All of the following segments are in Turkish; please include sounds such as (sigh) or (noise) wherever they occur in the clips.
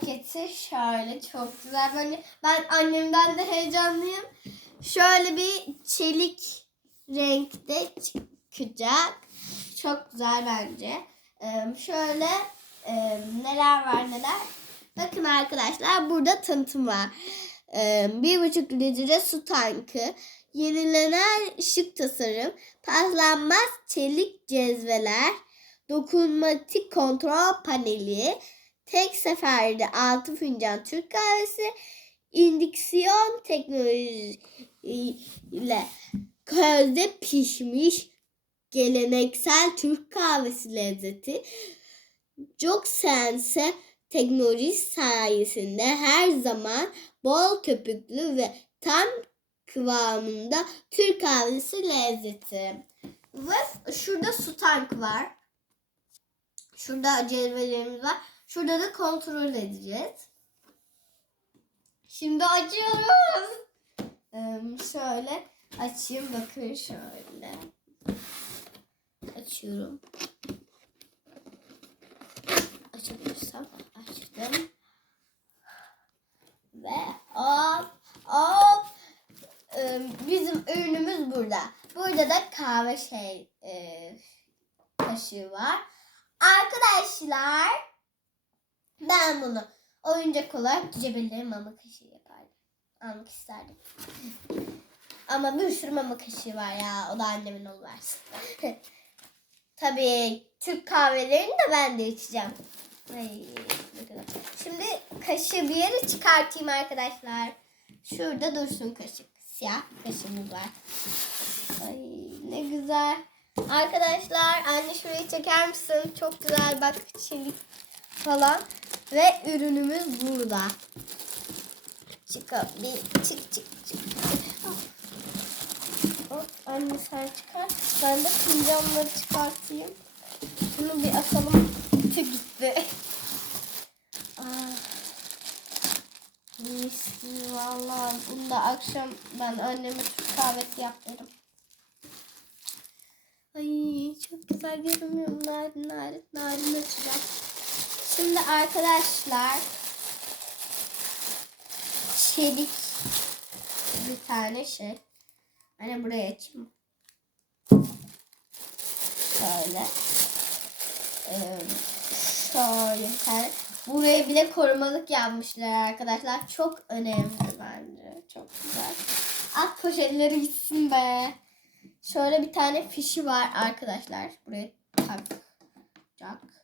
paketi şöyle çok güzel. Ben, ben annemden de heyecanlıyım. Şöyle bir çelik renkte çıkacak. Çok güzel bence. Şöyle neler var neler. Bakın arkadaşlar burada tanıtım var. Ee, bir buçuk litre su tankı, yenilenen ışık tasarım, paslanmaz çelik cezveler, dokunmatik kontrol paneli, tek seferde 6 fincan Türk kahvesi, indüksiyon teknolojisiyle közde pişmiş geleneksel Türk kahvesi lezzeti çok sense teknolojisi sayesinde her zaman bol köpüklü ve tam kıvamında Türk kahvesi lezzeti. Ve şurada su tankı var. Şurada cezvelerimiz var. Şurada da kontrol edeceğiz. Şimdi açıyoruz. Ee, şöyle açayım bakın şöyle. Açıyorum. Açabilirsem açtım. Ve hop hop Ee, bizim ürünümüz burada. Burada da kahve şey e, kaşığı var. Arkadaşlar ben bunu oyuncak olarak cebelleri mama kaşığı yapardım. Almak isterdim. Ama bir sürü mama kaşığı var ya. O da annemin oluversin. (laughs) Tabii Türk kahvelerini de ben de içeceğim. Ay. Şimdi kaşığı bir yere çıkartayım arkadaşlar. Şurada dursun kaşık. Siyah kaşığımız var. Ay ne güzel. Arkadaşlar anne şurayı çeker misin? Çok güzel bak çelik falan. Ve ürünümüz burada. Çıkar. Bir çık çık çık. Hop, anne sen çıkar. Ben de fincanları çıkartayım. Şunu bir asalım. Tüh gitti. Ah. Mis gibi valla. Bunu da akşam ben anneme Türk kahvesi yaptırdım. Ay çok güzel görünüyor. Narin narin narin açacağım. Şimdi arkadaşlar çelik bir tane şey. Hani buraya açayım. Şöyle. Ee, şöyle bir. Buraya bile korumalık yapmışlar arkadaşlar. Çok önemli bence. Çok güzel. At poşetleri gitsin be. Şöyle bir tane fişi var arkadaşlar. Buraya takacak.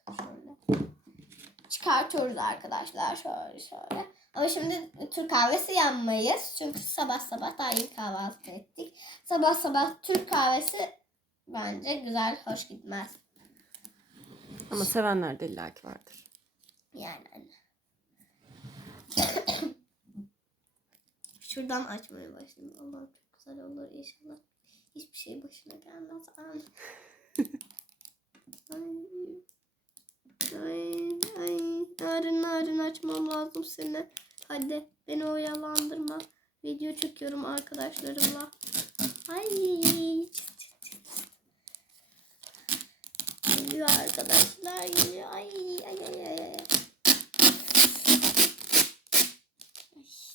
Şöyle. Çıkartıyoruz arkadaşlar. Şöyle şöyle. Ama şimdi Türk kahvesi yanmayız. Çünkü sabah sabah daha iyi kahvaltı ettik. Sabah sabah Türk kahvesi bence güzel, hoş gitmez. Ama sevenler de illaki vardır. Yani. Şuradan açmaya başladım. Allah'ım çok güzel olur inşallah. Hiçbir şey başına gelmez. (laughs) Ay. ay. Ay. Ay. Narın narın açmam lazım seni. Hadi beni oyalandırma. Video çekiyorum arkadaşlarımla. Ay. Geliyor arkadaşlar geliyor. Ay ay ay. ay.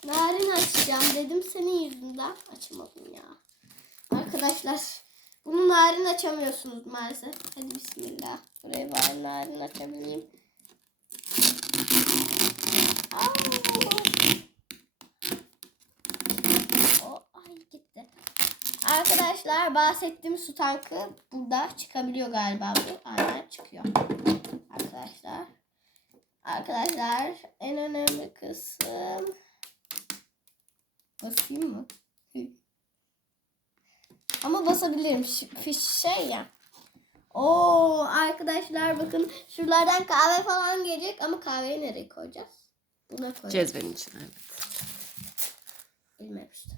Narin açacağım dedim senin yüzünden açamadım ya. Arkadaşlar bunu narin açamıyorsunuz maalesef. Hadi bismillah. Buraya bari narin açabileyim. Ay gitti. Arkadaşlar bahsettiğim su tankı burada çıkabiliyor galiba bu. Aynen çıkıyor. Arkadaşlar. Arkadaşlar en önemli kısım Basayım mı? Ama basabilirim. Fiş şey ya. Oo arkadaşlar bakın şuralardan kahve falan gelecek ama kahveyi nereye koyacağız? Buna koyacağız. Cezvenin için evet. Yapıştı.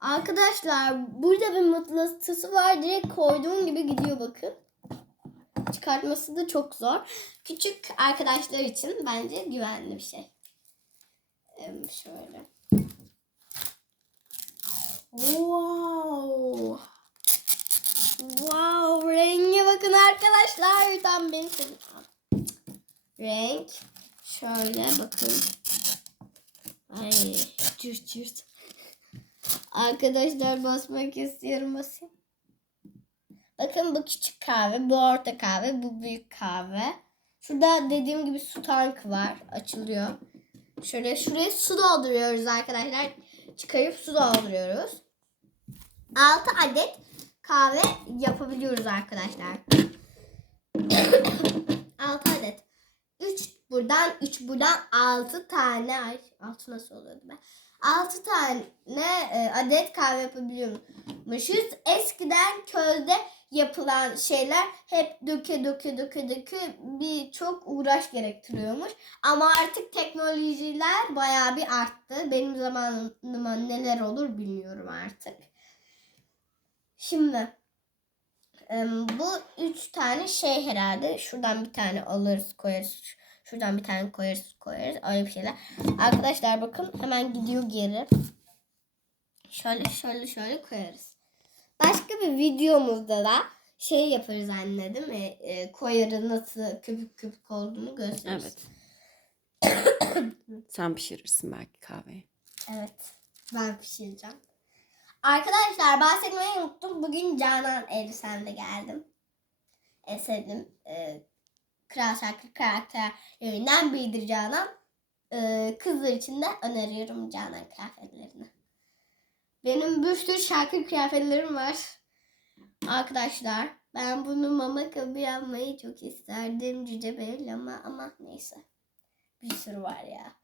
Arkadaşlar burada bir mıknatısı var. Direkt koyduğum gibi gidiyor bakın. Çıkartması da çok zor. Küçük arkadaşlar için bence güvenli bir şey. Şöyle. Wow. Wow. Renge bakın arkadaşlar. Tam benim. Renk. Şöyle bakın. Ay cırt cırt. Arkadaşlar basmak istiyorum basayım. Bakın bu küçük kahve, bu orta kahve, bu büyük kahve. Şurada dediğim gibi su tankı var. Açılıyor. Şöyle şuraya su dolduruyoruz arkadaşlar. Çıkarıp su dolduruyoruz. 6 adet kahve yapabiliyoruz arkadaşlar. 6 adet. 3 buradan 3 buradan 6 tane ay 6 nasıl oluyordu ben? 6 tane e, adet kahve yapabiliyormuşuz. Eskiden közde yapılan şeyler hep döke döke döke döke bir çok uğraş gerektiriyormuş. Ama artık teknolojiler bayağı bir arttı. Benim zamanıma neler olur bilmiyorum artık. Şimdi bu üç tane şey herhalde. Şuradan bir tane alırız koyarız. Şuradan bir tane koyarız koyarız. Öyle bir şeyler. Arkadaşlar bakın hemen gidiyor geri. Şöyle şöyle şöyle koyarız. Başka bir videomuzda da şey yaparız anne değil mi? E, koyarı nasıl köpük köpük olduğunu gösteririz. Evet. Sen pişirirsin belki kahveyi. Evet. Ben pişireceğim. Arkadaşlar bahsetmeyi unuttum. Bugün Canan elbisemle geldim. En sevdiğim e, Kral Şarkı karakterlerinden biridir Canan. E, kızlar için de öneriyorum Canan kıyafetlerini. Benim bir sürü şarkı kıyafetlerim var. Arkadaşlar ben bunu mama kabı yapmayı çok isterdim Cüce ama ama neyse. Bir sürü var ya.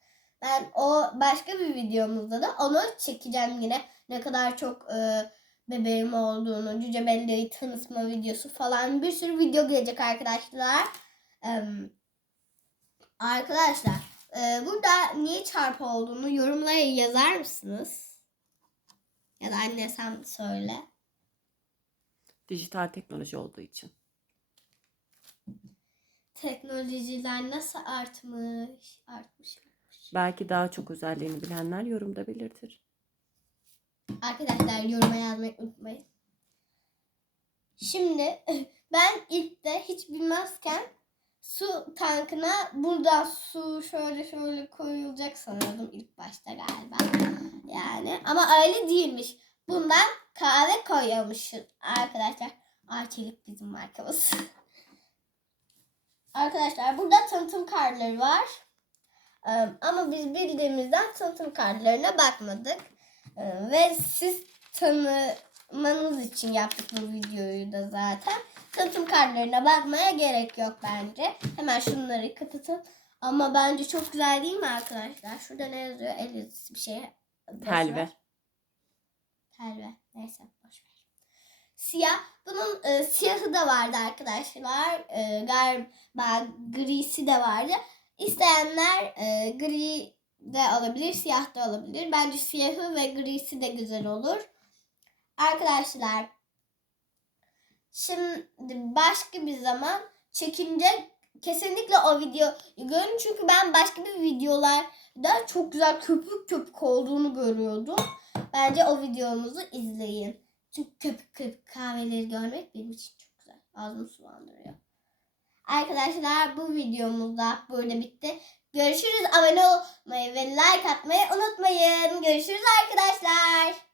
Ben o başka bir videomuzda da onu çekeceğim yine. Ne kadar çok e, bebeğim olduğunu, Cüce Belle'yi tanıtma videosu falan bir sürü video gelecek arkadaşlar. Em, arkadaşlar e, burada niye çarpı olduğunu yorumlara yazar mısınız? Ya da anne sen söyle. Dijital teknoloji olduğu için. Teknolojiler nasıl artmış? Artmış. Belki daha çok özelliğini bilenler yorumda belirtir. Arkadaşlar yoruma yazmayı unutmayın. Şimdi (laughs) ben ilk de hiç bilmezken su tankına buradan su şöyle şöyle koyulacak sanıyordum ilk başta galiba. Yani ama öyle değilmiş. Bundan kahve koyuyormuşuz arkadaşlar. Arçelik bizim markamız. (laughs) Arkadaşlar burada tanıtım kartları var. Ee, Ama biz bildiğimizden tanıtım kartlarına bakmadık. Ee, Ve siz tanımanız için yaptık bu videoyu da zaten. Tanıtım kartlarına bakmaya gerek yok bence. Hemen şunları kapatın. Ama bence çok güzel değil mi arkadaşlar? Şurada ne yazıyor? El yazısı bir şey. Telve. Telve. Neyse boş ver. Siyah. Bunun e, siyahı da vardı arkadaşlar. E, galiba grisi de vardı. İsteyenler e, gri de alabilir, siyah da alabilir. Bence siyahı ve grisi de güzel olur. Arkadaşlar şimdi başka bir zaman çekince kesinlikle o videoyu görün. Çünkü ben başka bir videolarda çok güzel köpük köpük olduğunu görüyordum. Bence o videomuzu izleyin. Çünkü köpük köpük kahveleri görmek benim için çok güzel. Ağzım sulandırıyor. Arkadaşlar bu videomuz da burada bitti. Görüşürüz. Abone olmayı ve like atmayı unutmayın. Görüşürüz arkadaşlar.